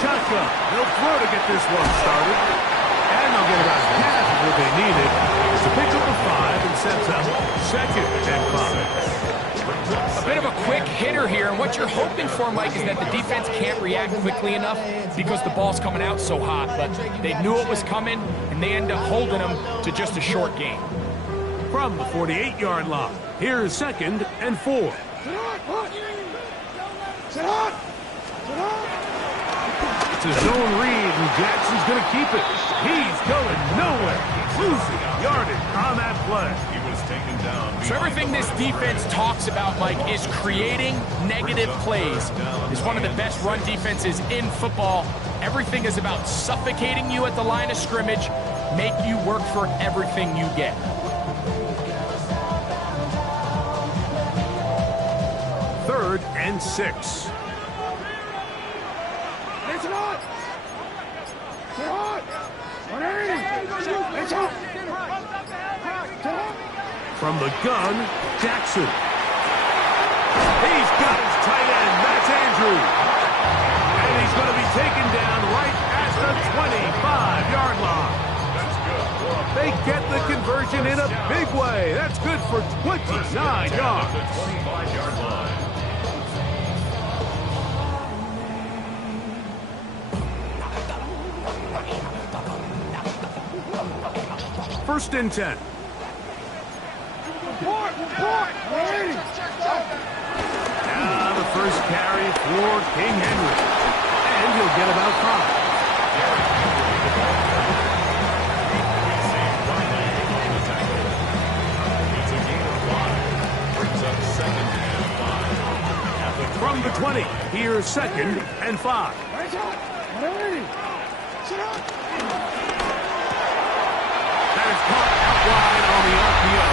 shotgun. They'll throw to get this one started. And they'll get about half of what they needed to pick up a 5 and sets up 2nd and 5. A bit of a quick hitter here, and what you're hoping for, Mike, is that the defense can't react quickly enough because the ball's coming out so hot. But they knew it was coming, and they end up holding them to just a short game. From the 48-yard line, here's 2nd and 4. It's a zone read, and Jackson's going to keep it. He's going nowhere. Losing yardage on that play. He was taken down. So everything this defense talks about, Mike, is creating negative plays. It's one of the best run defenses in football. Everything is about suffocating you at the line of scrimmage, make you work for everything you get. Third and 6. From the gun, Jackson. He's got his tight end, that's Andrews. And he's going to be taken down right at the 25-yard line. That's good. They get the conversion in a big way. That's good for 29 yards. The 25-yard line. First and 10. Now the first carry for King Henry. And he'll get about 5. From the 20, here's 2nd and 5. That is caught out wide on the RPO.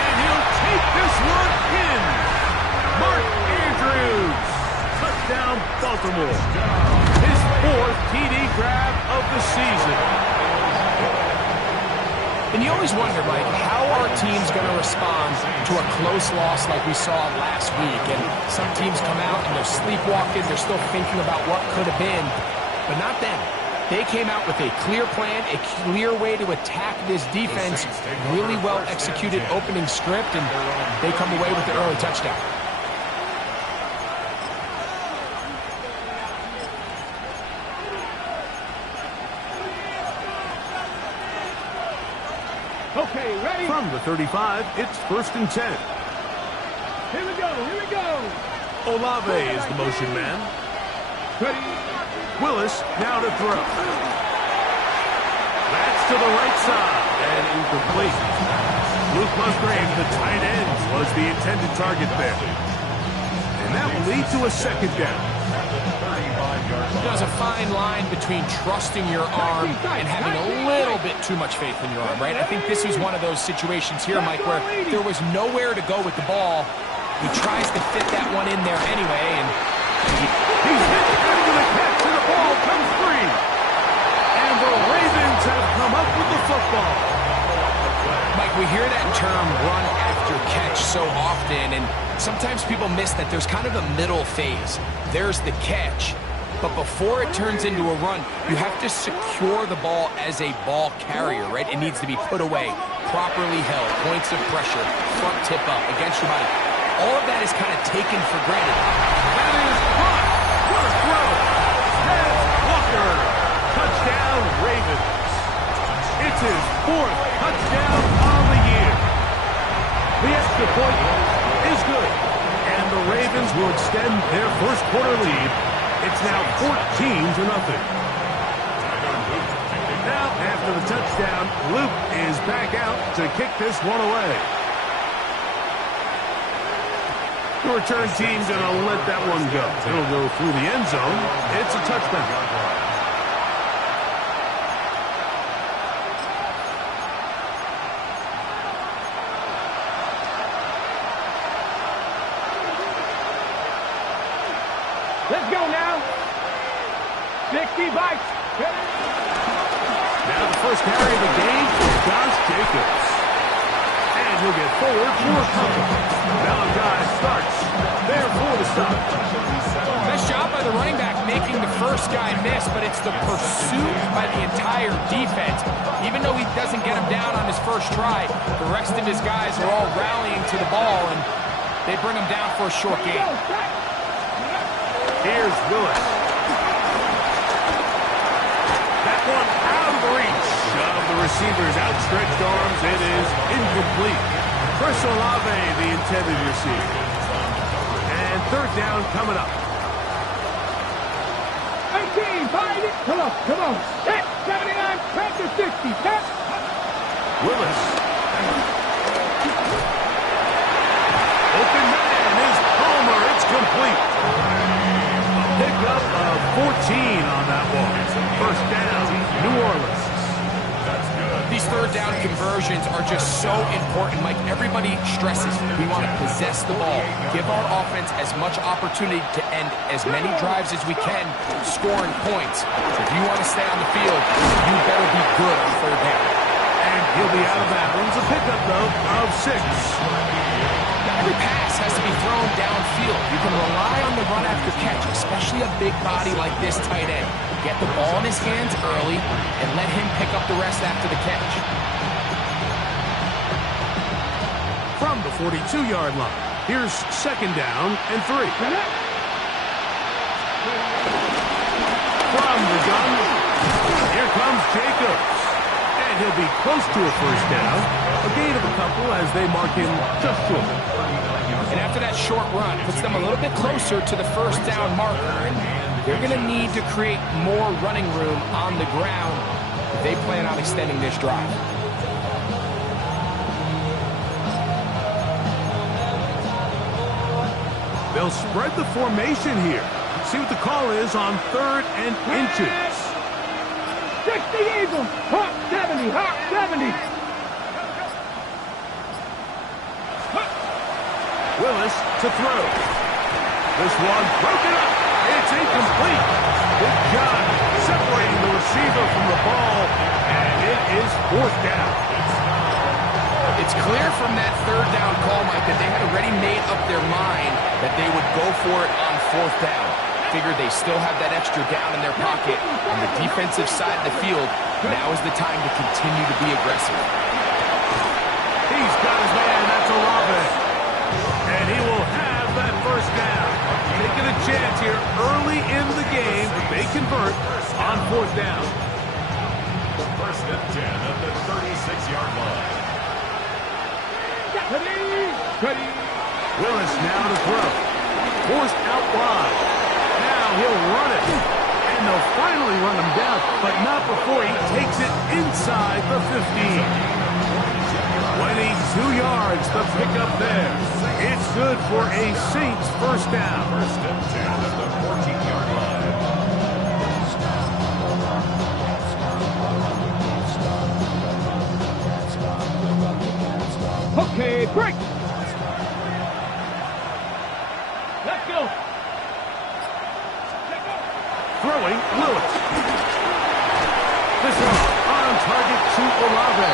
And he'll take this one in. Mark Andrews. Touchdown, Baltimore. His 4th TD grab of the season. And you always wonder, Mike, how are teams going to respond to a close loss like we saw last week? And some teams come out and they're sleepwalking. They're still thinking about what could have been, but not them. They came out with a clear plan, a clear way to attack this defense, really well executed opening script, and they come away with the early touchdown. Okay, ready? From the 35, it's 1st and 10. Here we go. Olave is the motion man. Ready? Willis now to throw. That's to the right side and incomplete. Luke Musgrave, the tight end, was the intended target there. And that will lead to a 2nd down. There's a fine line between trusting your arm and having a little bit too much faith in your arm, right? I think this was one of those situations here, Mike, where there was nowhere to go with the ball. He tries to fit that one in there anyway, and he's hit into the catch, and the ball comes free. And the Ravens have come up with the football. Mike, we hear that term run after catch so often, and sometimes people miss that there's kind of a middle phase. There's the catch, but before it turns into a run, you have to secure the ball as a ball carrier, right? It needs to be put away, properly held, points of pressure, front tip up, against your body. All of that is kind of taken for granted. That is caught. What a throw. Stats Walker. Touchdown, Ravens. It's his 4th touchdown on the year. The extra point is good. And the Ravens will extend their first quarter lead. It's now 14-0. Now, after the touchdown, Luke is back out to kick this one away. The return team's going to let that one go. It'll go through the end zone. It's a touchdown. Let's go now. 60 bites. Now the first carry of the game is Josh Jacobs. And he'll get forward for a couple. Malachi starts there for the stop. Nice job by the running back making the first guy defense. Even though he doesn't get him down on his first try, the rest of his guys are all rallying to the ball, and they bring him down for a short gain. Here's Willis. That one out of the reach of the receiver's outstretched arms. It is incomplete. Chris Olave, the intended receiver. And third down coming up. 19, find it. Come on. Set, 79, back to 60. Set. Willis. Open man is Palmer. It's complete. A pickup of 14 on that one. First down, New Orleans. That's good. These third down conversions are just so important. Mike, everybody stresses we want to possess the ball, give our offense as much opportunity to end as many drives as we can, scoring points. If you want to stay on the field, you better be good on third down. And he'll be out of bounds. A pickup, though, of 6. Every pass has to be thrown downfield. You can rely on the run after catch, especially a big body like this tight end. Get the ball in his hands early and let him pick up the rest after the catch. From the 42-yard line, here's second down and 3. From the gun, here comes Jacobs. And he'll be close to a first down. A gain of a couple as they mark him just short. And after that short run, puts them a little bit closer to the first down marker. And they're going to need to create more running room on the ground if they plan on extending this drive. They'll spread the formation here. See what the call is on 3rd and inches. 60 Eagles. Hawk 70. Hawk 70. Willis to throw. This one broken up. It's incomplete. Big John separating the receiver from the ball, and it is 4th down. It's clear from that third down call, Mike, that they had already made up their mind that they would go for it on 4th down. Figured they still have that extra down in their pocket on the defensive side of the field. Now is the time to continue to be aggressive. He's got his man. That's Olave. And he will have that first down. Taking a chance here early in the game if they convert on 4th down. First and 10 at the 36-yard line. Ready. Willis now to throw. Forced out wide. Now he'll run it. And they'll finally run him down, but not before he takes it inside the 15. 22 yards, the pickup there. It's good for a Saints first down. First and 10 at the 14-yard line. Okay, break. Let's go. Throwing, Willis. This one on target to Olave.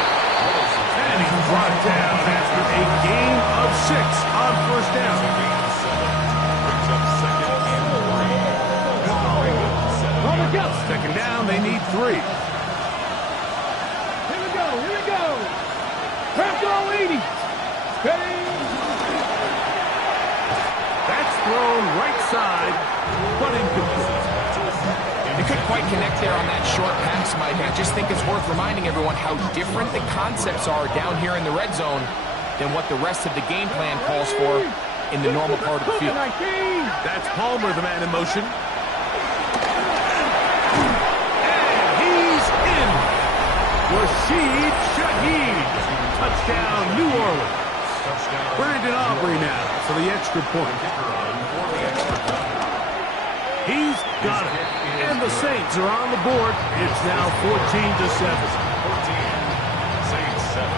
And he's brought down after a gain of 6 on first down. Brings up second and 3. On the go. Second down, they need 3. Here we go. Press all 80. Ready. That's thrown right side, but incomplete. They couldn't quite connect there on that short pass, Mike. I just think it's worth reminding everyone how different the concepts are down here in the red zone than what the rest of the game plan calls for in the normal part of the field. That's Palmer, the man in motion. And he's in. Rashid Shaheed. Touchdown, New Orleans. Brandon Aubrey now for the extra point. He's got it. And the Saints are on the board. It's now 14-7. 14. Saints 7.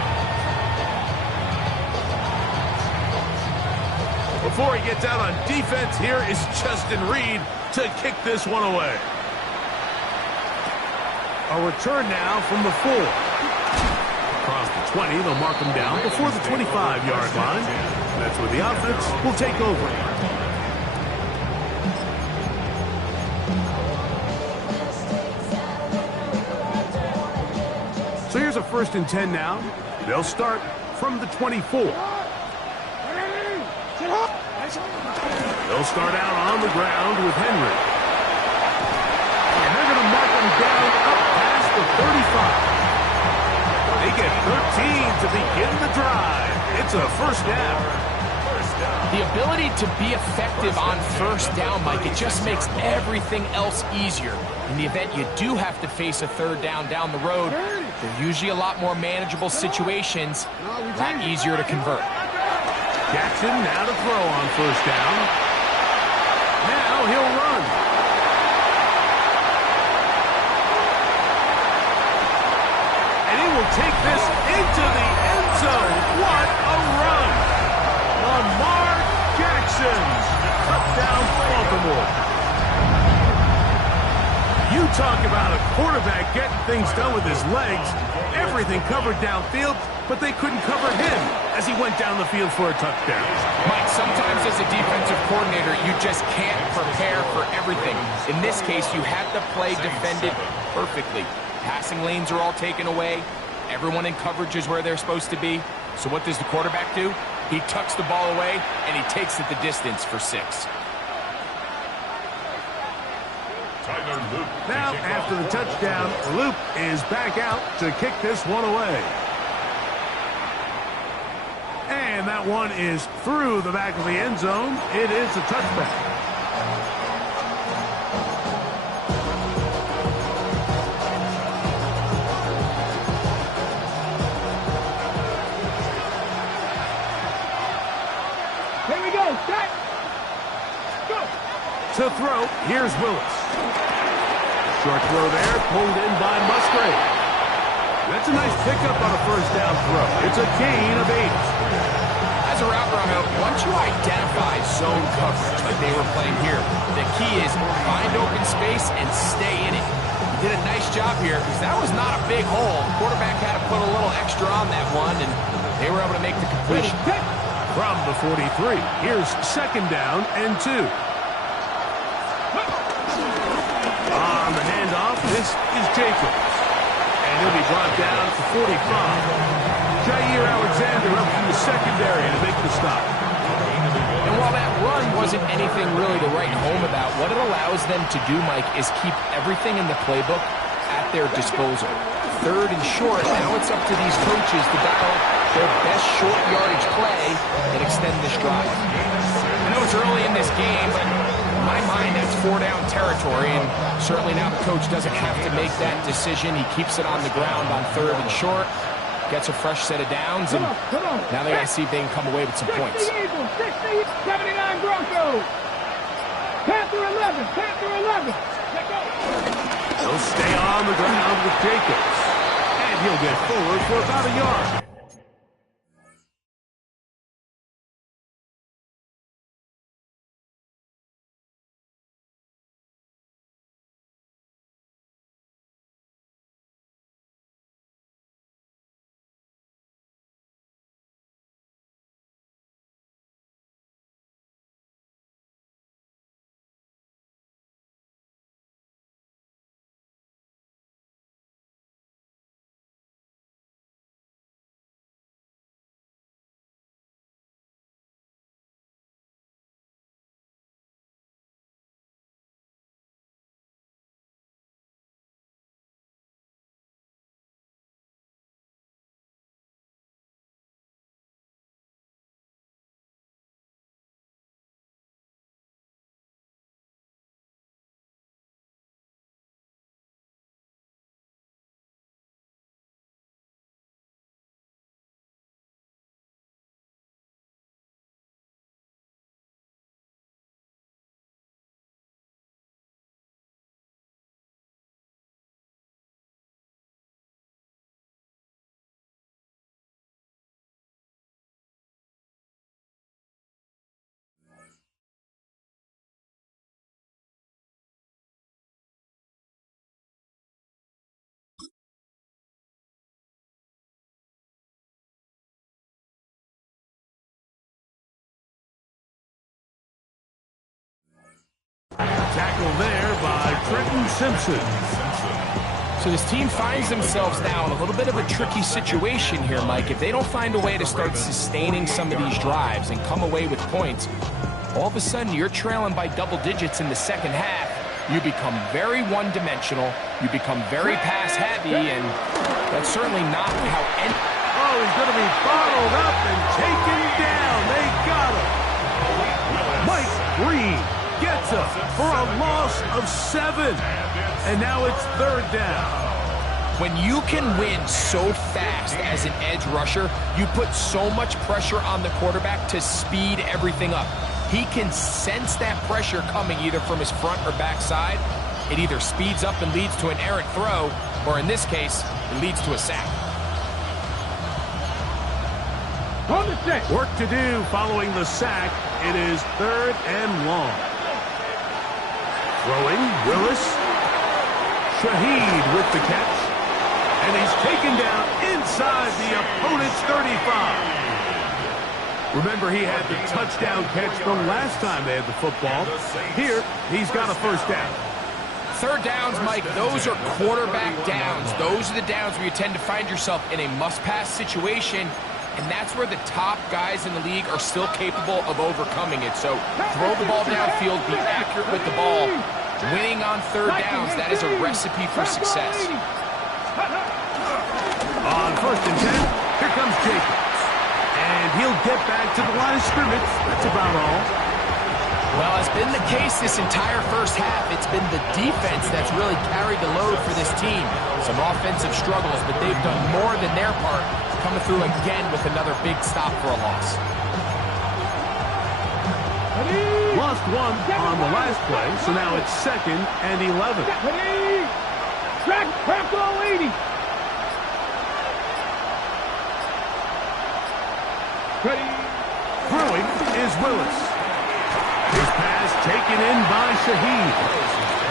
Before he gets out on defense, here is Justin Reed to kick this one away. A return now from the 4. Across the 20, they'll mark him down before the 25-yard line. That's where the offense will take over. first and 10 now. They'll start from the 24. They'll start out on the ground with Henry. And they're going to mark him down up past the 35. They get 13 to begin the drive. It's a first down. The ability to be effective on first down, Mike, it just makes everything else easier. In the event you do have to face a third down the road, they're usually a lot more manageable situations, a lot easier to convert. Jackson now to throw on first down. Now he'll run. And he will take this into the end zone. What a run! Lamar Jackson, touchdown Baltimore. You talk about a quarterback getting things done with his legs. Everything covered downfield, but they couldn't cover him as he went down the field for a touchdown. Mike, sometimes as a defensive coordinator, you just can't prepare for everything. In this case, you had the play defended perfectly. Passing lanes are all taken away. Everyone in coverage is where they're supposed to be. So what does the quarterback do? He tucks the ball away, and he takes it the distance for 6. Now, after the touchdown, Luke is back out to kick this one away. And that one is through the back of the end zone. It is a touchback. Here we go. Set. Go. To throw, here's Willis. Short throw there, pulled in by Musgrave. That's a nice pickup on a first down throw. It's a gain of 8. As a route runner, once you identify zone coverage like they were playing here, the key is find open space and stay in it. He did a nice job here because that was not a big hole. The quarterback had to put a little extra on that one, and they were able to make the completion. From the 43, here's second down and 2. On the handoff, this is Jacobs. And he'll be brought down to 45. Jair Alexander up from the secondary to make the stop. And while that run wasn't anything really to write home about, what it allows them to do, Mike, is keep everything in the playbook at their disposal. Third and short, now it's up to these coaches to dial their best short yardage play and extend this drive. I know it's early in this game, but in my mind, that's 4-down territory, and certainly now the coach doesn't have to make that decision. He keeps it on the ground on third and short, gets a fresh set of downs, and now they got to see if they can come away with some points. 60 Eagles, 60, 79 Broncos. Panther 11, Panther 11. Let go. He'll stay on the ground with Jacobs. And he'll get forward for about a yard. Tackle there by Trenton Simpson. So this team finds themselves now in a little bit of a tricky situation here, Mike. If they don't find a way to start sustaining some of these drives and come away with points, all of a sudden you're trailing by double digits in the second half. You become very one-dimensional, you become very pass-heavy, and that's certainly not how any... Oh, he's going to be bottled up and taken down. They got him. Mike Green gets him for a loss of 7. And now it's third down. When you can win so fast as an edge rusher, you put so much pressure on the quarterback to speed everything up. He can sense that pressure coming either from his front or back side. It either speeds up and leads to an errant throw, or in this case, it leads to a sack. Work to do following the sack. It is third and long. Throwing, Willis. Shaheed with the catch. And he's taken down inside the opponent's 35. Remember, he had the touchdown catch the last time they had the football. Here, he's got a first down. Third downs, Mike, those are quarterback downs. Those are the downs where you tend to find yourself in a must-pass situation, and that's where the top guys in the league are still capable of overcoming it. So throw the ball downfield, be accurate with the ball. Winning on third downs, that is a recipe for success. On first and 10, here comes Jacobs. And he'll get back to the line of scrimmage. That's about all. Well, as been the case this entire first half, it's been the defense that's really carried the load for this team. Some offensive struggles, but they've done more than their part, coming through again with another big stop for a loss. Lost one on the last play, so now it's second and 11. Track all 80. Throwing is Willis. His pass taken in by Shaheed.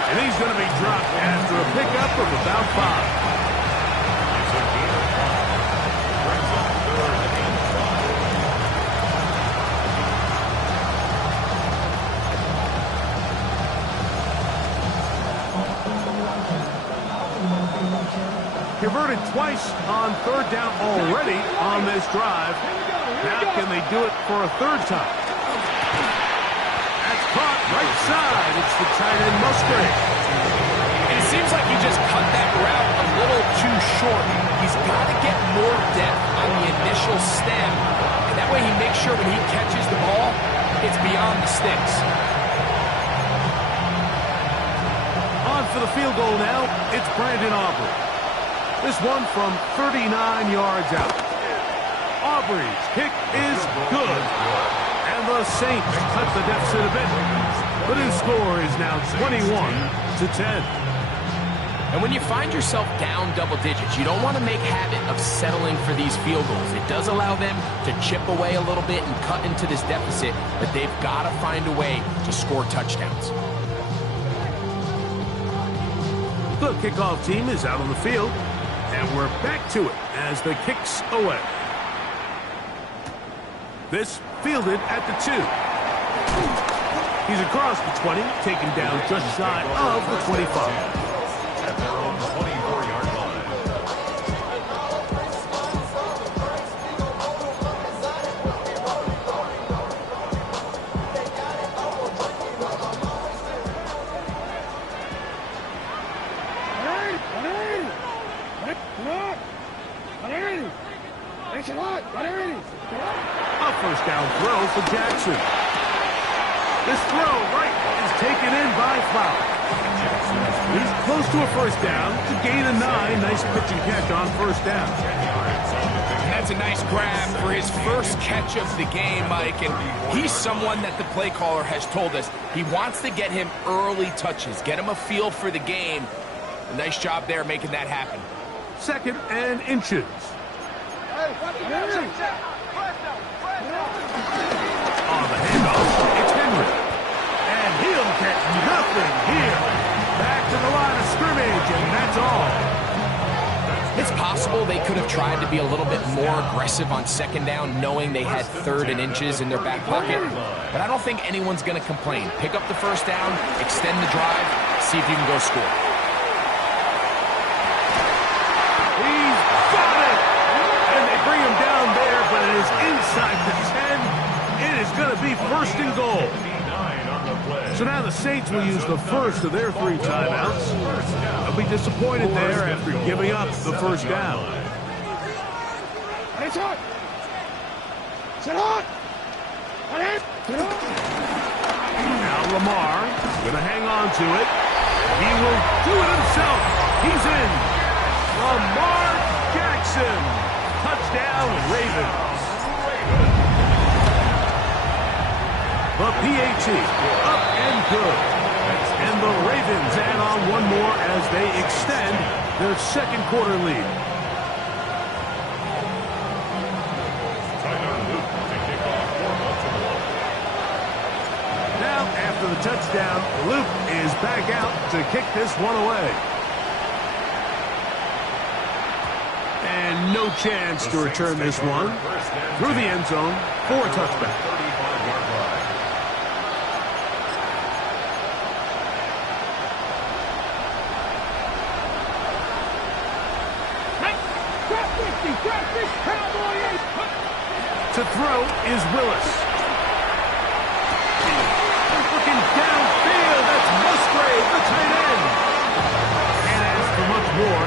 And he's going to be dropped after a pickup of about 5. Converted twice on third down already on this drive. Now can they do it for a third time? That's caught right side. It's the tight end Musgrave. And it seems like he just cut that route a little too short. He's got to get more depth on the initial stem. And that way he makes sure when he catches the ball, it's beyond the sticks. On for the field goal now, it's Brandon Aubrey. This one from 39 yards out. Aubrey's kick is good. And the Saints cut the deficit a bit. The new score is now 21-10. And when you find yourself down double digits, you don't want to make habit of settling for these field goals. It does allow them to chip away a little bit and cut into this deficit, but they've got to find a way to score touchdowns. The kickoff team is out on the field. And we're back to it as the kick's away. This fielded at the 2. He's across the 20, taken down just shy of the 25. At their own 24-yard line. A first down throw for Jackson. This throw right is taken in by Flower. He's close to a first down to gain a 9. Nice pitch and catch on first down. And that's a nice grab for his first catch of the game, Mike. And he's someone that the play caller has told us he wants to get him early touches, get him a feel for the game. A nice job there making that happen. Second and inches. On the handoff, it's Henry. And he'll get nothing here. Back to the line of scrimmage, and that's all. It's possible they could have tried to be a little bit more aggressive on second down, knowing they had third and inches in their back pocket. But I don't think anyone's going to complain. Pick up the first down, extend the drive, see if you can go score. going to be first and goal. 59 on the play. So now the Saints will use the first of their 3 timeouts. They'll be disappointed there after giving up the first down. It's hot. Sit on. Now Lamar going to hang on to it. He will do it himself. He's in. Lamar Jackson. Touchdown, Ravens. The PAT up and good. And the Ravens add on one more as they extend their second quarter lead. Now, after the touchdown, Luke is back out to kick this one away. And no chance to return this one through the end zone for a touchback. To throw is Willis. Looking downfield, that's Musgrave, the tight end. And as for much more,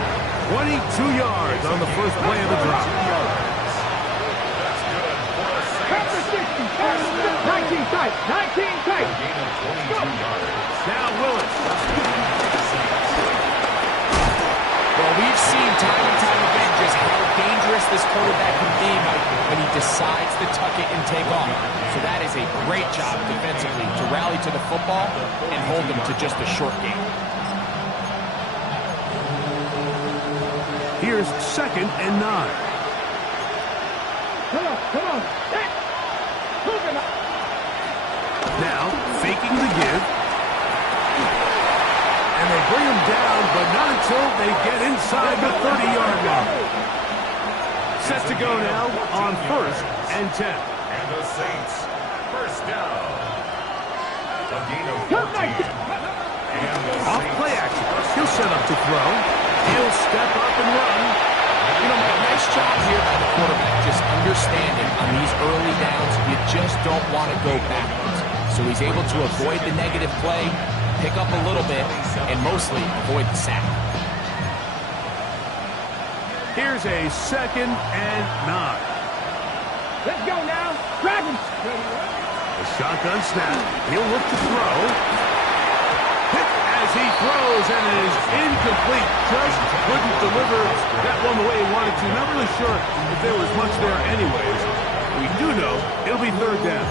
22 yards on the first play of the drive. 19 tight, 19 tight. Now Willis. Well, we've seen time and time again just how dangerous this quarterback can be, Mike, when he decides to tuck it and take off. So that is a great job defensively to rally to the football and hold them to just a short game. Here's 2nd and 9. Come on. Now, faking the give. And they bring him down, but not until they get inside the 30-yard line. Set to go now on 1st and 10. And the Saints, first down. A gain of 14. And the Off Saints, play action. He'll set up to throw. He'll step up and run. You know, a nice job here by the quarterback, just understanding on these early downs, you just don't want to go backwards. So he's able to avoid the negative play, pick up a little bit, and mostly avoid the sack. Here's a 2nd and 9. Let's go now. Grab him. The shotgun snap. He'll look to throw. Hit as he throws, and it is incomplete. Just couldn't deliver that one the way he wanted to. Not really sure if there was much there anyways. We do know it'll be 3rd down.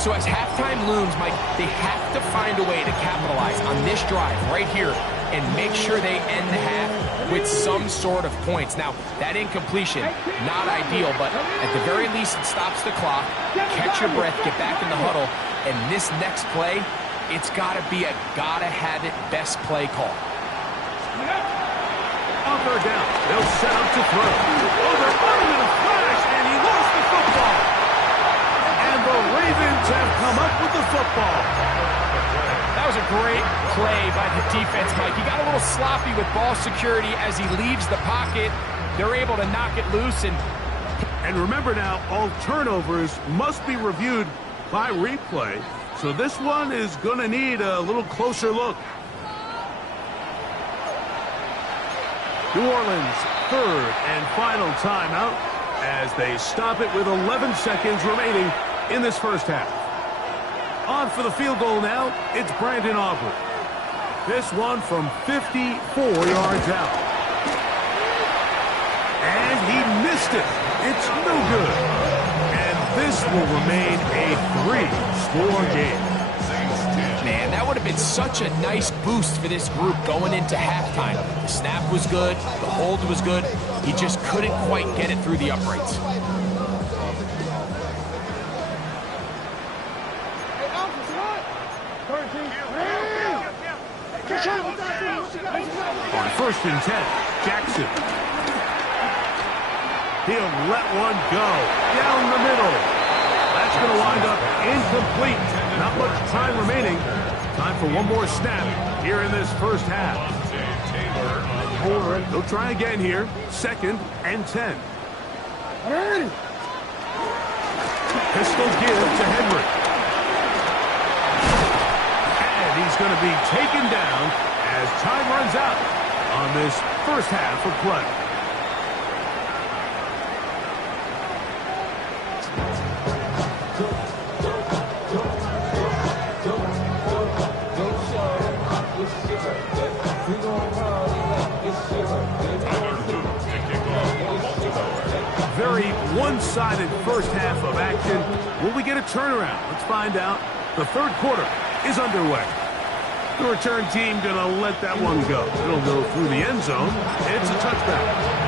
So as halftime looms, Mike, they have to find a way to capitalize on this drive right here and make sure they end the half with some sort of points. Now, that incompletion, not ideal, but at the very least it stops the clock. Catch your breath, get back in the huddle, and this next play, it's got to be a gotta-have-it best play call. On 3rd down, they'll set up to throw. Over in a flash, and he lost the football. And the Ravens have come up with the football. That was a great play by the defense, Mike. He got a little sloppy with ball security as he leaves the pocket. They're able to knock it loose. And remember now, all turnovers must be reviewed by replay. So this one is going to need a little closer look. New Orleans, 3rd and final timeout as they stop it with 11 seconds remaining in this first half. On for the field goal now, it's Brandon Aubrey. This one from 54 yards out. And he missed it. It's no good. And this will remain a 3-score game. Man, that would have been such a nice boost for this group going into halftime. The snap was good, the hold was good. He just couldn't quite get it through the uprights. On 1st and 10, Jackson. He'll let one go down the middle. That's going to wind up incomplete. Not much time remaining. Time for one more snap here in this first half. They'll try again here. 2nd and 10. Pistol give to Henry. And he's going to be taken down as time runs out on this first half of play. Very one-sided first half of action. Will we get a turnaround? Let's find out. The third quarter is underway. The return team going to let that one go. It'll go through the end zone. It's a touchback.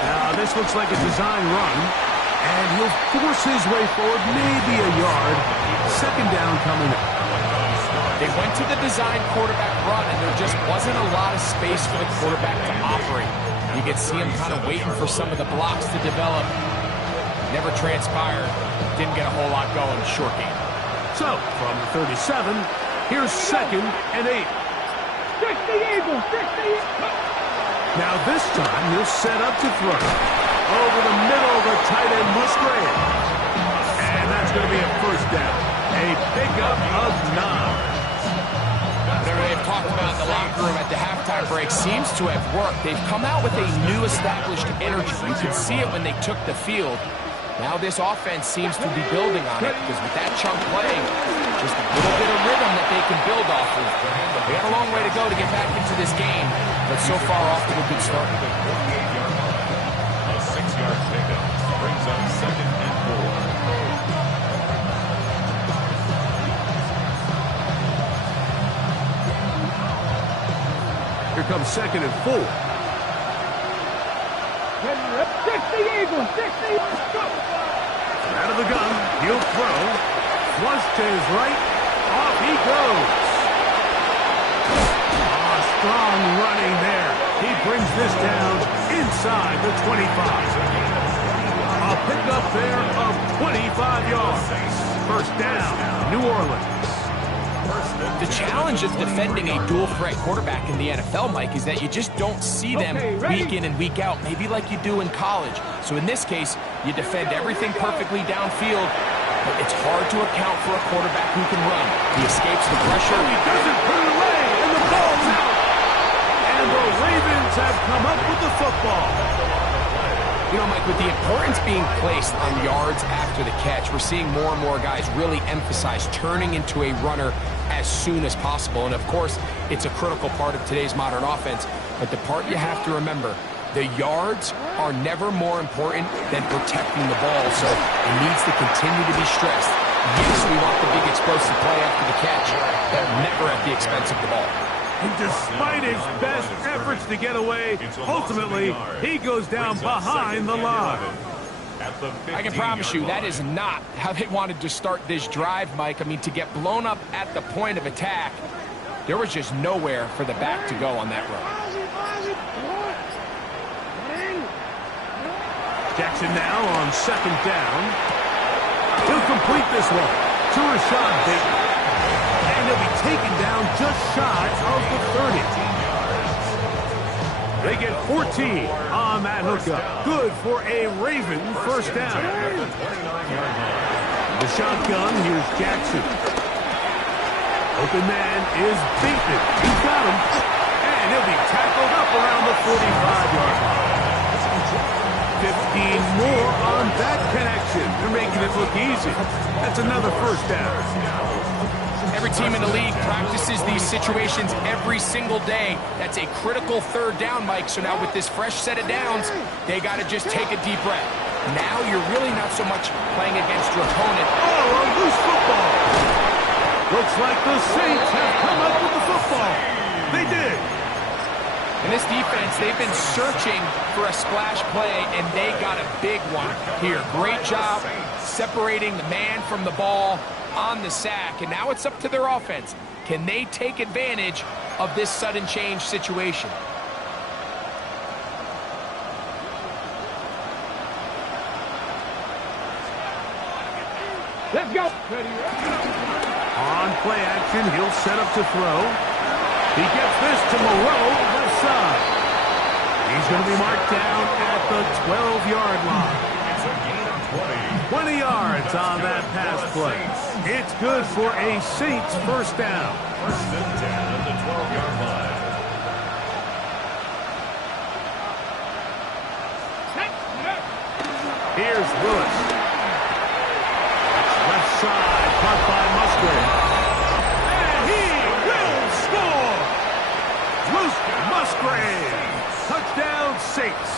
Now, this looks like a design run, and he'll force his way forward, maybe a yard. Second down coming up. They went to the design quarterback run, and there just wasn't a lot of space for the quarterback to operate. You could see him kind of waiting for some of the blocks to develop. Never transpired. Didn't get a whole lot going. Short game. So, from the 37, here's 2nd and 8. 60 Eagles, 60 Eagles. Now this time, he'll set up to throw. Over the middle of the tight end, Musgrave. And that's going to be a first down. A pickup of 9. Whatever they've talked about in the locker room at the halftime break seems to have worked. They've come out with a new established energy. You could see it when they took the field. Now this offense seems to be building on it because with that chunk play, just a little bit of rhythm that they can build off of. They have a long way to go to get back into this game, but so far off to a good start. A 6-yard pickup brings up 2nd and 4. Here comes 2nd and 4. 60 Eagles, 60 Eagles. Out of the gun, he'll throw. Flush to his right. Off he goes. Strong running there. He brings this down inside the 25. A pickup there of 25 yards. First down, New Orleans. The challenge of defending a dual-threat quarterback in the NFL, Mike, is that you just don't see them week in and week out, maybe like you do in college. So in this case, you defend everything perfectly downfield, but it's hard to account for a quarterback who can run. He escapes the pressure. He doesn't put it away, and the ball's out. And the Ravens have come up with the football. You know, Mike, with the importance being placed on yards after the catch, we're seeing more and more guys really emphasize turning into a runner as soon as possible. And, of course, it's a critical part of today's modern offense. But the part you have to remember, the yards are never more important than protecting the ball. So it needs to continue to be stressed. Yes, we want the big explosive play after the catch, but never at the expense of the ball. And despite his best efforts to get away, ultimately, he goes down behind the line. I can promise you that is not how they wanted to start this drive, Mike. I mean, to get blown up at the point of attack, there was just nowhere for the back to go on that run. Jackson now on 2nd down. He'll complete this one to Rashad Bateman. And he'll be taken down just shy of the 30. They get 14 on that hookup. Good for a Raven first down. The shotgun, here's Jackson. Open man is Bateman. He's got him. And he'll be tackled up around the 45-yard line. 15 more on that connection. They're making it look easy. That's another first down. Every team in the league practices these situations every single day. That's a critical third down, Mike. So now with this fresh set of downs, they got to just take a deep breath. Now you're really not so much playing against your opponent. Oh, a loose football. Looks like the Saints have come up with the football. They did. And this defense, they've been searching for a splash play, and they got a big one here. Great job separating the man from the ball on the sack, and now it's up to their offense. Can they take advantage of this sudden change situation? Let's go. On play action, he'll set up to throw. He gets this to Moreau, left side. He's going to be marked down at the 12-yard line. It's a gain of 20. 20 yards on that pass play. It's good for a Saints first down. First and 10 at the 12-yard line. Here's Willis. Left side, caught by Musgrave. And he will score! Luke Musgrave. Touchdown, Saints.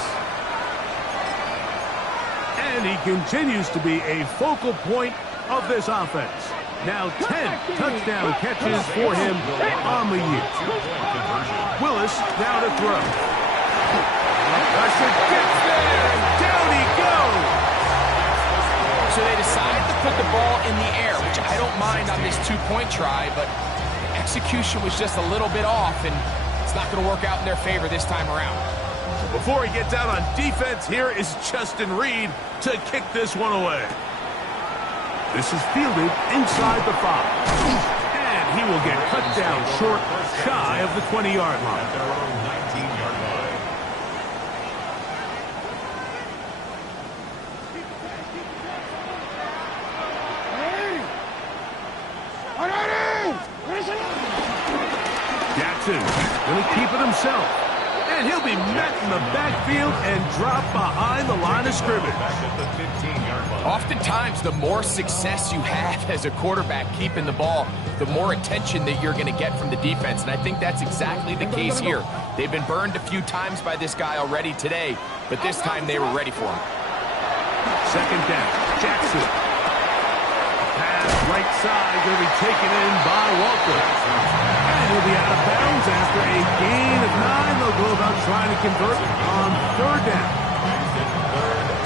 And he continues to be a focal point of this offense. Now 10 touchdown catches for him on the year. Willis now to throw. Pressure gets there, and down he goes. So they decided to put the ball in the air, which I don't mind on this two-point try, but the execution was just a little bit off, and it's not going to work out in their favor this time around. Before he gets out on defense, here is Justin Reed to kick this one away. This is fielded inside the 5. And he will get cut down short, shy of the 20-yard line. At their own 19-yard line. Jackson going to keep it himself. And he'll be met in the backfield and dropped behind the line of scrimmage. Back at the 15-yard line. Oftentimes, the more success you have as a quarterback keeping the ball, the more attention that you're going to get from the defense. And I think that's exactly the case here. They've been burned a few times by this guy already today, but this time they were ready for him. Second down, Jackson. Pass right side, going to be taken in by Walker. And he'll be out of bounds after a gain of 9. They'll go about trying to convert on third down.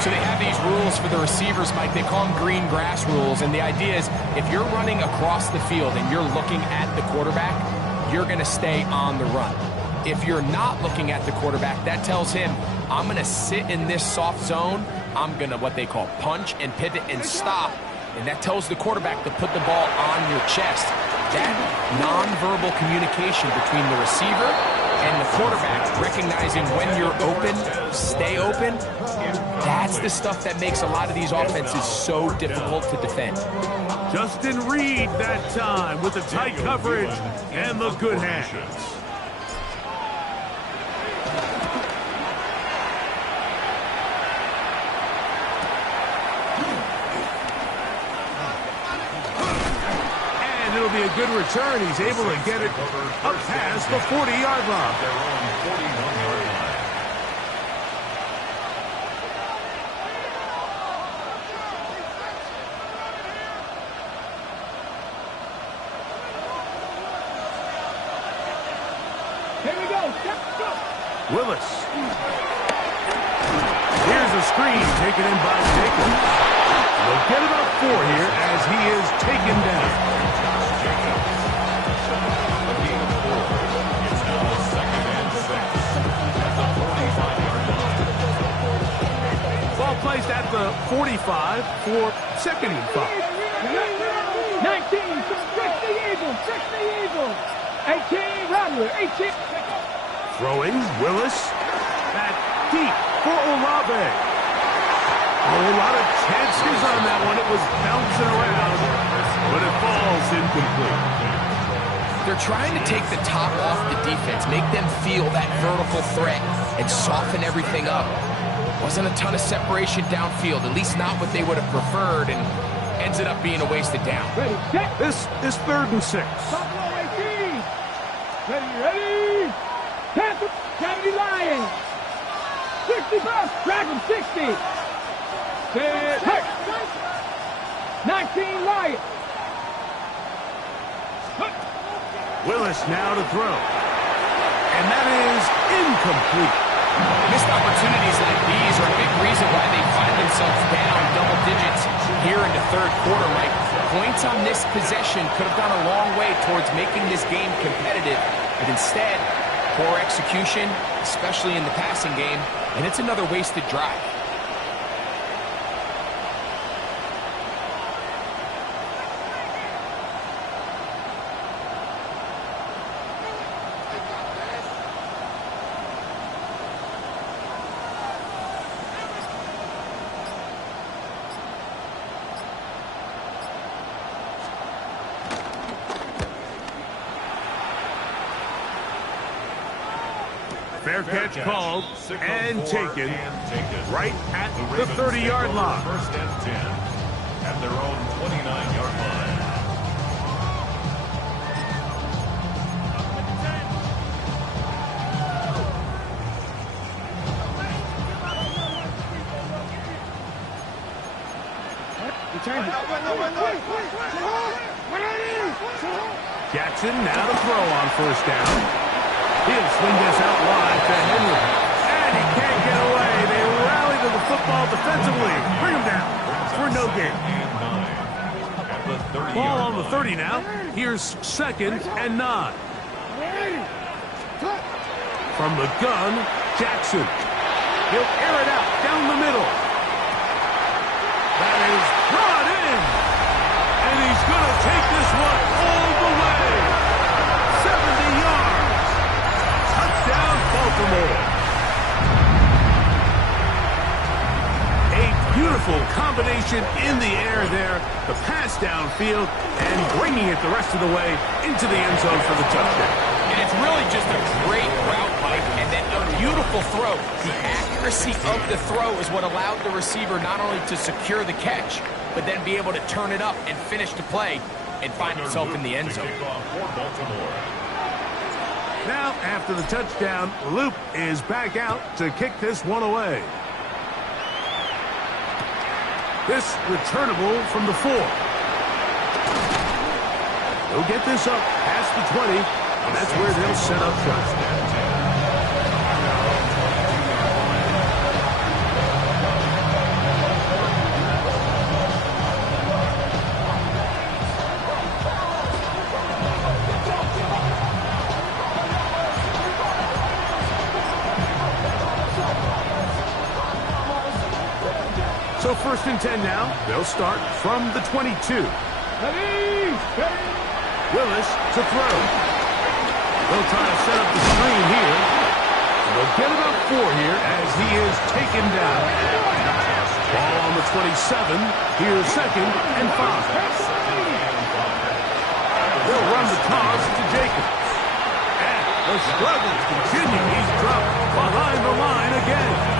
So they have these rules for the receivers, Mike. They call them green grass rules. And the idea is if you're running across the field and you're looking at the quarterback, you're going to stay on the run. If you're not looking at the quarterback, that tells him, I'm going to sit in this soft zone. I'm going to what they call punch and pivot and stop. And that tells the quarterback to put the ball on your chest. That nonverbal communication between the receiver and the quarterback, recognizing when you're open, stay open, that's the stuff that makes a lot of these offenses so difficult to defend. Justin Reed that time with the tight coverage and the good hands. It'll be a good return. He's able to get it up past the 40-yard line. Their own 41-yard line. Here we go. Willis. Here's a screen taken in by Jacobs. They'll get about 4 here as he is taken down. Placed at the 45 for second and 5. 19, 60 Eagles, 60 Eagles. 18, Rodler, 18. Throwing, Willis. Back deep for Olave. A lot of chances on that one. It was bouncing around, but it falls incomplete. They're trying to take the top off the defense, make them feel that vertical threat, and soften everything up. Wasn't a ton of separation downfield, at least not what they would have preferred, and ends it up being a wasted down. Ready, set. This is 3rd and 6. Buffalo 18. Ready. Panther, 70 Lions. 65, Dragon 60. Set, hey. 19 Lions. Willis now to throw. And that is incomplete. Missed opportunities like these are a big reason why they find themselves down double digits here in the third quarter, Mike. Points on this possession could have gone a long way towards making this game competitive, but instead, poor execution, especially in the passing game, and it's another wasted drive. Fair catch called and taken right at the 30-yard line. First and 10 at their own 29-yard line. Jackson now to throw on first down. He'll swing this out wide to Henry. And he can't get away. They rally to the football defensively. Bring him down for no gain. Ball on the 30 now. Here's second and 9. From the gun, Jackson. He'll air it out down the middle. That is brought in. And he's going to take this one all the way. 70 yards. Touchdown, Baltimore. A beautiful combination in the air there. The pass downfield and bringing it the rest of the way into the end zone for the touchdown. And it's really just a great route, Mike, and then a beautiful throw. The accuracy of the throw is what allowed the receiver not only to secure the catch, but then be able to turn it up and finish the play and find himself in the end zone. Now, after the touchdown, Loop is back out to kick this one away. This returnable from the 4. They'll get this up past the 20, and that's where they'll set up shop. So first and 10 now. They'll start from the 22. Willis to throw. They'll try to set up the screen here. They'll get about 4 here as he is taken down. Ball on the 27. Here's second and 5. They'll run the toss to Jacobs. And the struggles continue. He's dropped behind the line again.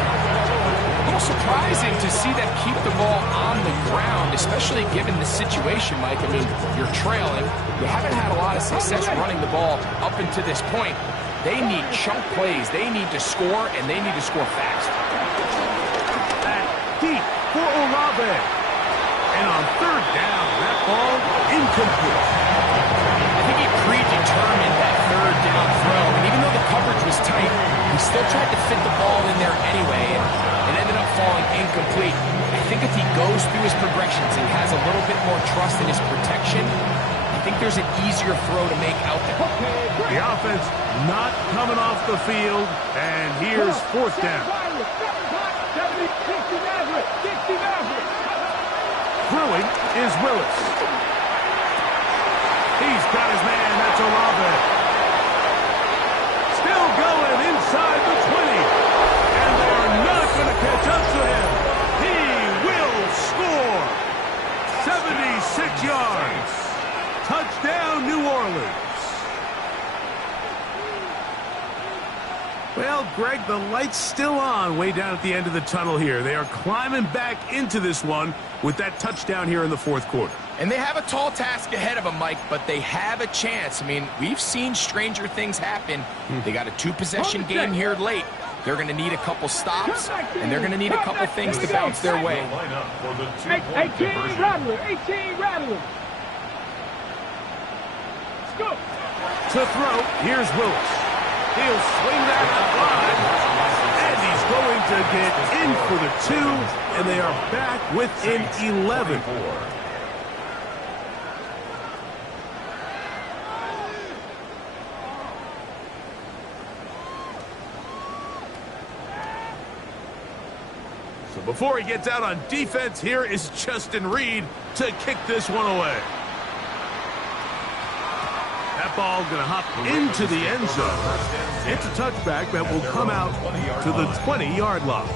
A little surprising to see them keep the ball on the ground, especially given the situation, Mike. I mean, you're trailing. You haven't had a lot of success running the ball up until this point. They need chunk plays. They need to score, and they need to score fast. Back deep for Olave. And on third down, that ball incomplete. I think he predetermined that third down throw, and even though the coverage was tight, he still tried to fit the ball in there anyway, and it ended up falling incomplete. I think if he goes through his progressions and has a little bit more trust in his protection, I think there's an easier throw to make out there. The offense not coming off the field, and here's fourth down. Throwing is Willis. He's got his man, that's Olave. Still going inside the 20. And they're not going to catch up to him. He will score. 76 yards. Touchdown, New Orleans. Well, Greg, the light's still on way down at the end of the tunnel here. They are climbing back into this one with that touchdown here in the fourth quarter. And they have a tall task ahead of them, Mike, but they have a chance. I mean, we've seen stranger things happen. They got a 2-possession game here late. They're going to need a couple stops, and they're going to need a couple things to bounce their way. 18 Rattler, 18 Rattler. Let's go. To throw, here's Willis. He'll swing that line, and he's going to get in for the 2, and they are back within 11. So before he gets out on defense, here is Justin Reed to kick this one away. That ball going to hop into the end zone. It's a touchback that will come out to the 20-yard line.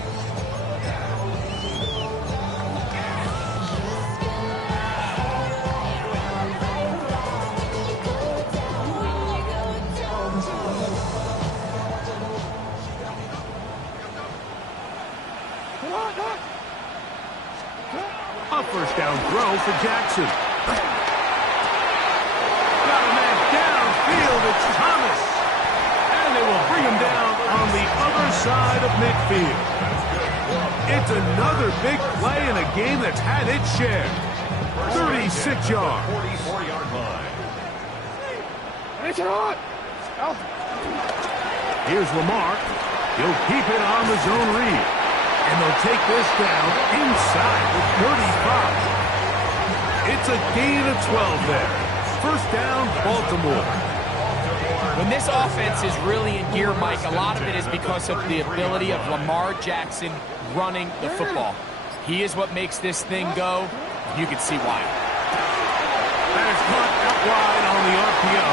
A first down throw for Jackson. Got a man downfield. It's Thomas. And they will bring him down on the other side of midfield. It's another big play in a game that's had its share. 36 yards. 44-yard line. Here's Lamar. He'll keep it on the zone read. And they'll take this down inside the 35. It's a gain of 12 there. First down, Baltimore. When this offense is really in gear, Mike, a lot of it is because of the ability of Lamar Jackson running the football. He is what makes this thing go. You can see why. That is caught out wide on the RPO.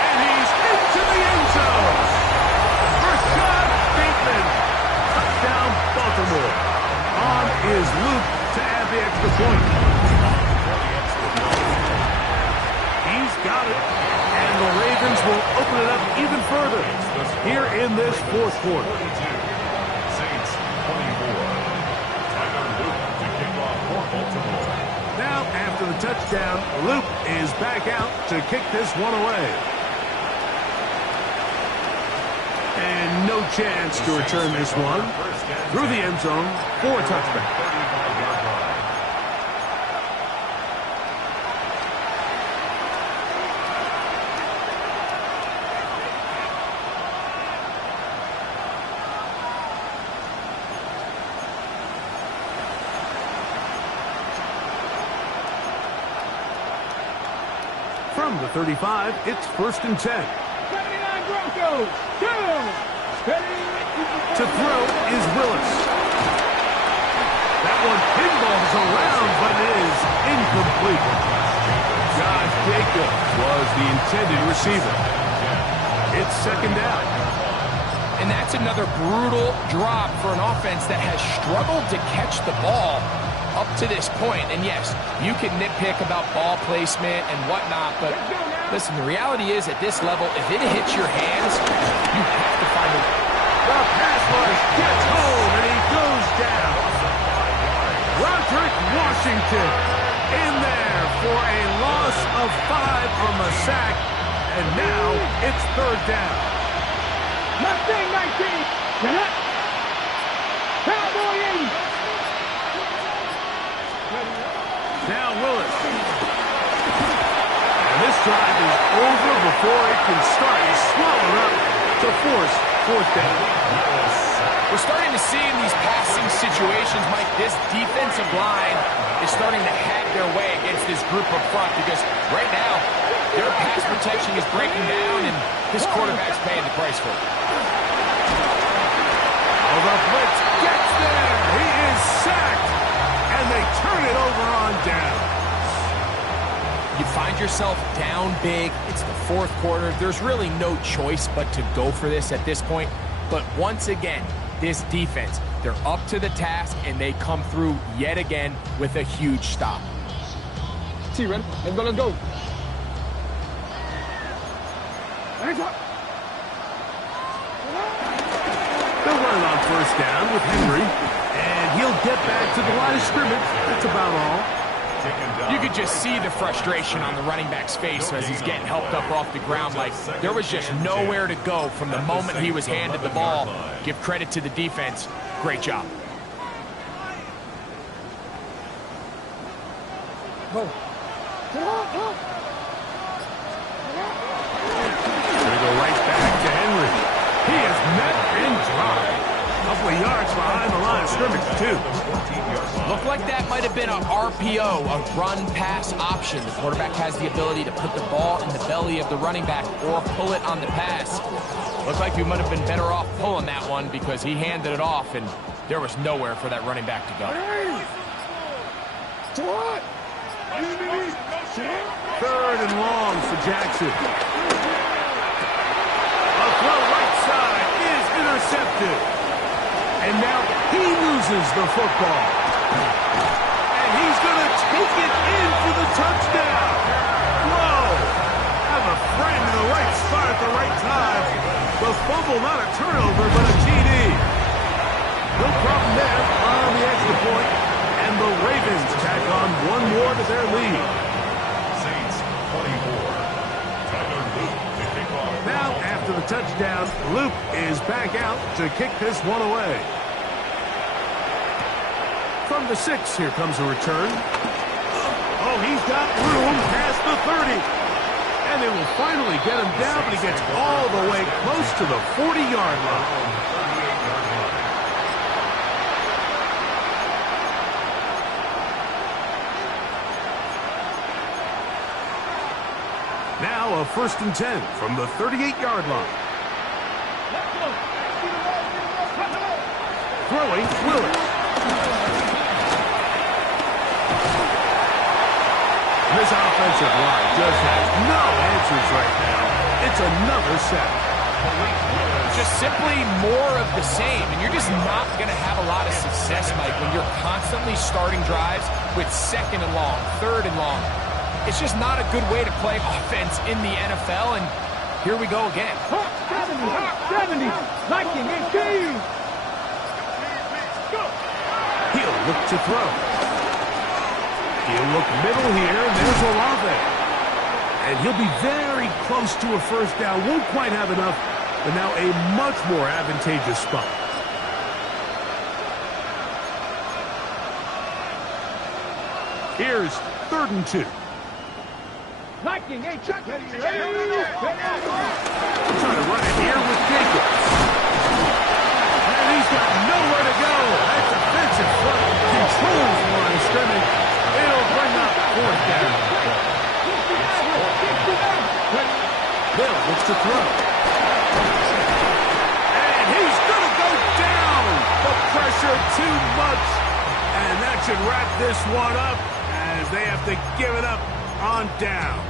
And he's into the end zone. Rashad Bateman. Touchdown, Baltimore. On is Luke to add the extra point. He's got it. And the Ravens will open it up even further here in this fourth quarter. 42. Saints 24. Tyler Luke to kick off for Baltimore. Now, after the touchdown, Luke is back out to kick this one away. And no chance to return this one. Through the end zone for a touchback. 35-yard line. From the 35, it's 1st and 10. 79 Broncos. To throw is Willis. That one pinballs around, but it is incomplete. Josh Jacobs was the intended receiver. It's 2nd down. And that's another brutal drop for an offense that has struggled to catch the ball up to this point. And yes, you can nitpick about ball placement and whatnot, but listen, the reality is at this level, if it hits your hands, you have to find a... The pass rush gets home, and he goes down. Roderick Washington in there for a loss of 5 on the sack, and now it's 3rd down. Mustang 19. Cowboy 80. Now Willis. And this drive is over before it can start. He's swallowed up to force 4th down. We're starting to see in these passing situations, Mike, this defensive line is starting to have their way against this group up front because right now, their pass protection is breaking down, and this quarterback's paying the price for it. Oh, the blitz gets there. He is sacked, and they turn it over on down. You find yourself down big. It's the 4th quarter. There's really no choice but to go for this at this point. But once again, this defense, they're up to the task, and they come through yet again with a huge stop. T, ready? Let's go, let's go. They'll run it on 1st down with Henry, and he'll get back to the line of scrimmage. That's about all. You could just see the frustration on the running back's face as he's getting helped up off the ground. Like, there was just nowhere to go from the moment he was handed the ball. Give credit to the defense. Great job. Going to go right back to Henry. He is met and dropped. A couple of yards behind the line of scrimmage, too. Looked like that might have been a RPO, a run-pass option. The quarterback has the ability to put the ball in the belly of the running back or pull it on the pass. Looked like we might have been better off pulling that one because he handed it off, and there was nowhere for that running back to go. 3rd and long for Jackson. A throw right side is intercepted. And now he loses the football. And he's going to take it in for the touchdown. Whoa. Have a friend in the right spot at the right time. The fumble, not a turnover, but a TD. touchdown. Luke is back out to kick this one away. From the 6, here comes a return. Oh, he's got room past the 30. And they will finally get him down, but he gets all the way close to the 40-yard line. Now a 1st and 10 from the 38-yard line. Throwing, Willis. This offensive line just has no answers right now. It's another sack. Just simply more of the same, and you're just not going to have a lot of success, Mike, when you're constantly starting drives with 2nd and long, 3rd and long. It's just not a good way to play offense in the NFL, and here we go again. 70, Viking is key. He'll look to throw. He'll look middle here, and there's Olave. And he'll be very close to a 1st down. Won't quite have enough, but now a much more advantageous spot. Here's 3rd and 2. Viking, hey, Chuck. Trying to run it here with Jacobs. And he's got nowhere to go. That defensive front controls the line of scrimmage. It'll bring up 4th down. Bill looks to throw. And he's going to go down. The pressure too much. And that should wrap this one up as they have to give it up on downs.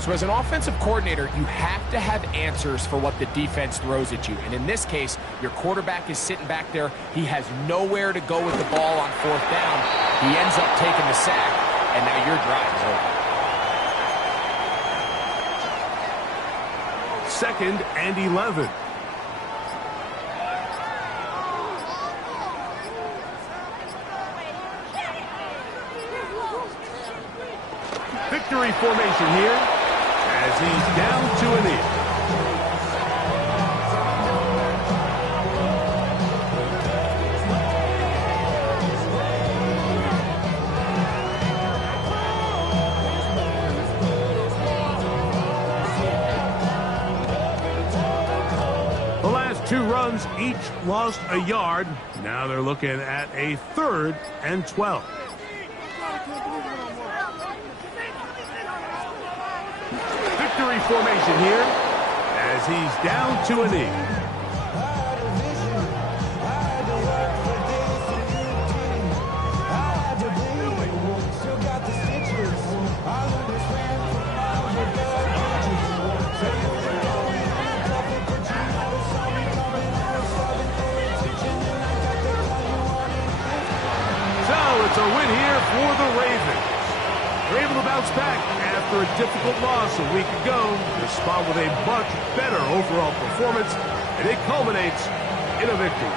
So as an offensive coordinator, you have to have answers for what the defense throws at you. And in this case, your quarterback is sitting back there. He has nowhere to go with the ball on 4th down. He ends up taking the sack, and now your drive is over. 2nd and 11. Victory formation here as he's down to a knee. The last 2 runs each lost a yard. Now they're looking at a 3rd and 12. Victory formation here as he's down to a knee. So it's a win here for the Ravens. They're able to bounce back after a difficult loss a week ago. The spot with a much better overall performance, and it culminates in a victory.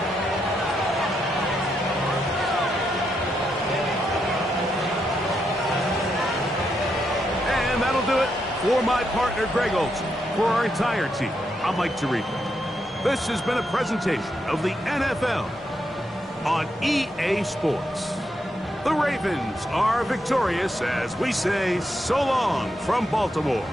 And that'll do it for my partner, Greg Olson. For our entire team, I'm Mike Tirico. This has been a presentation of the NFL on EA Sports. The Ravens are victorious as we say so long from Baltimore.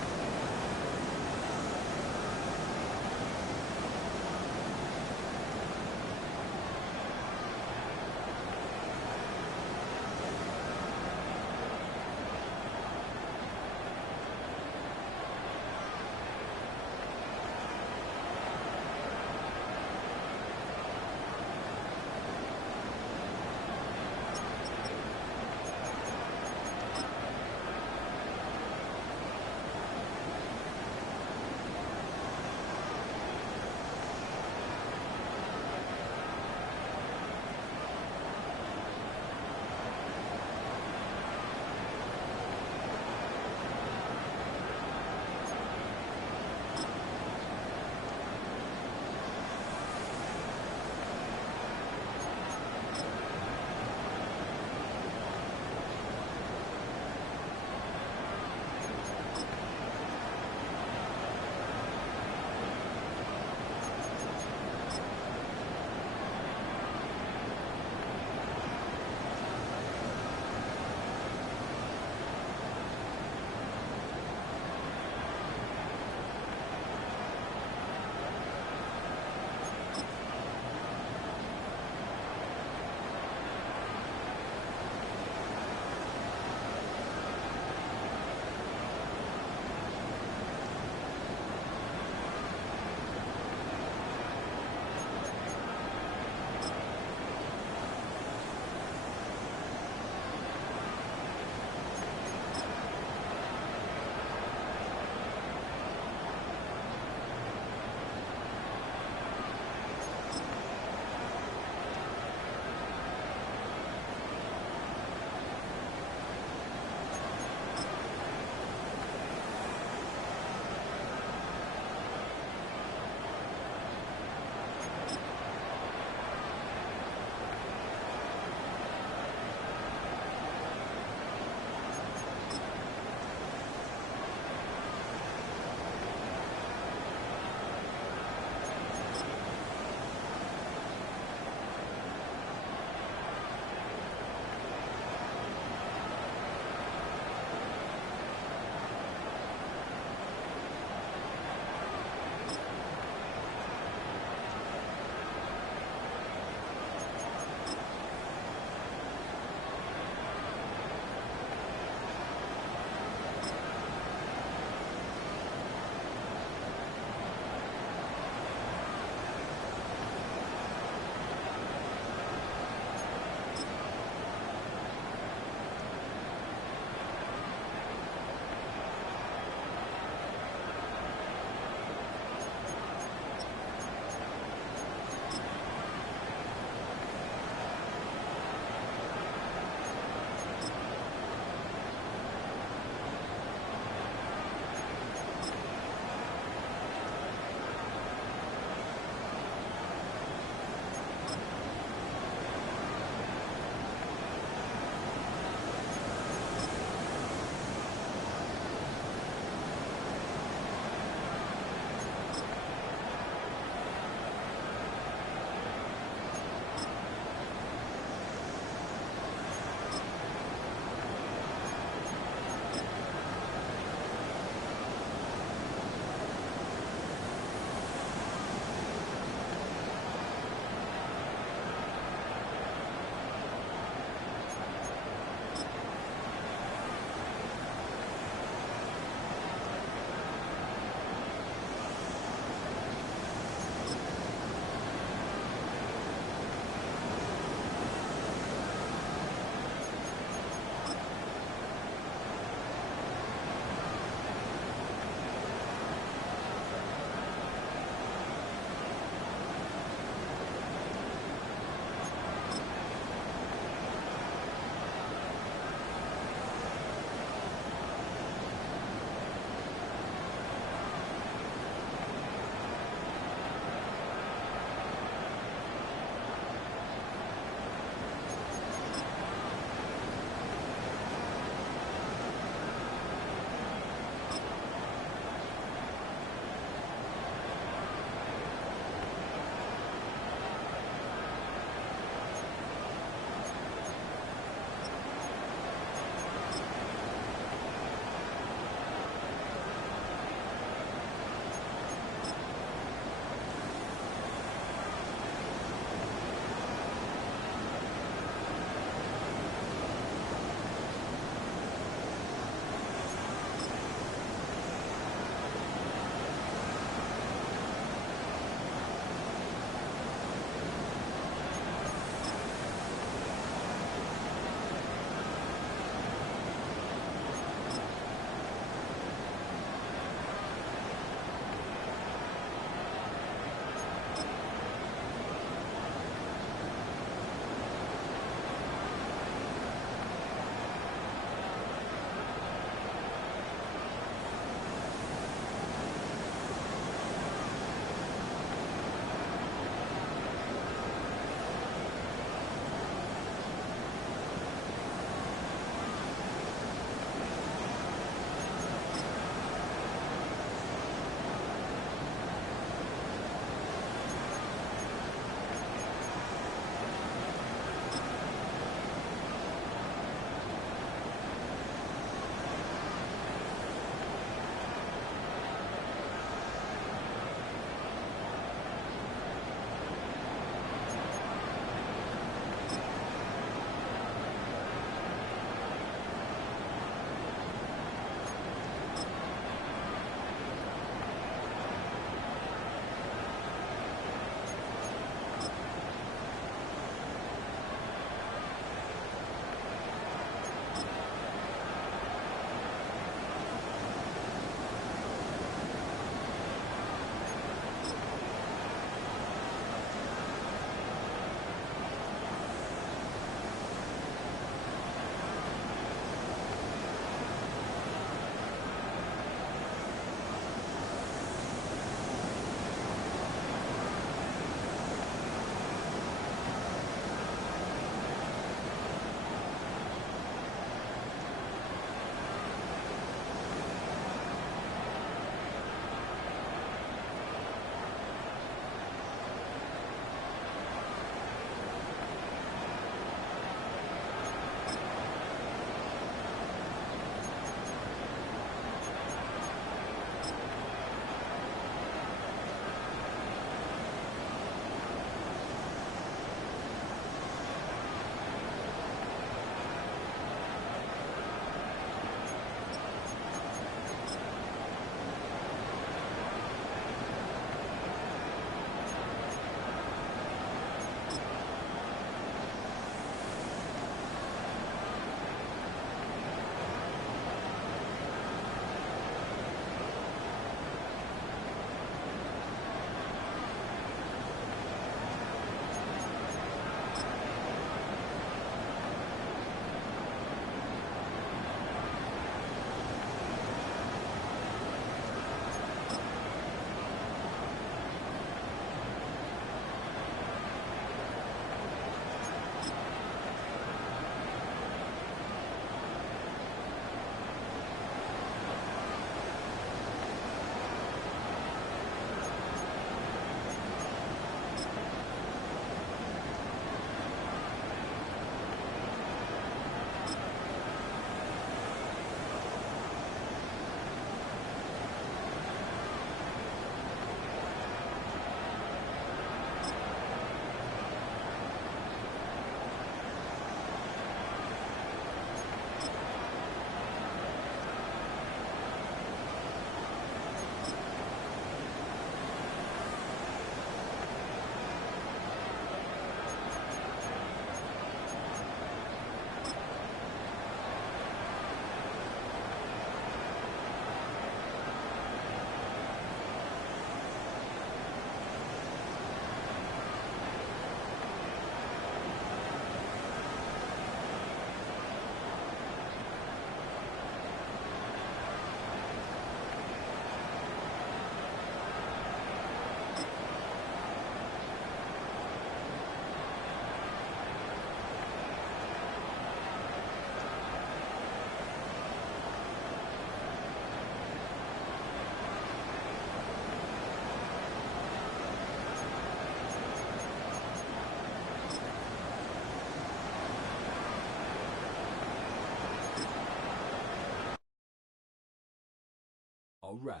right,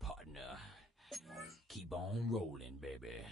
partner. Keep on rolling, baby.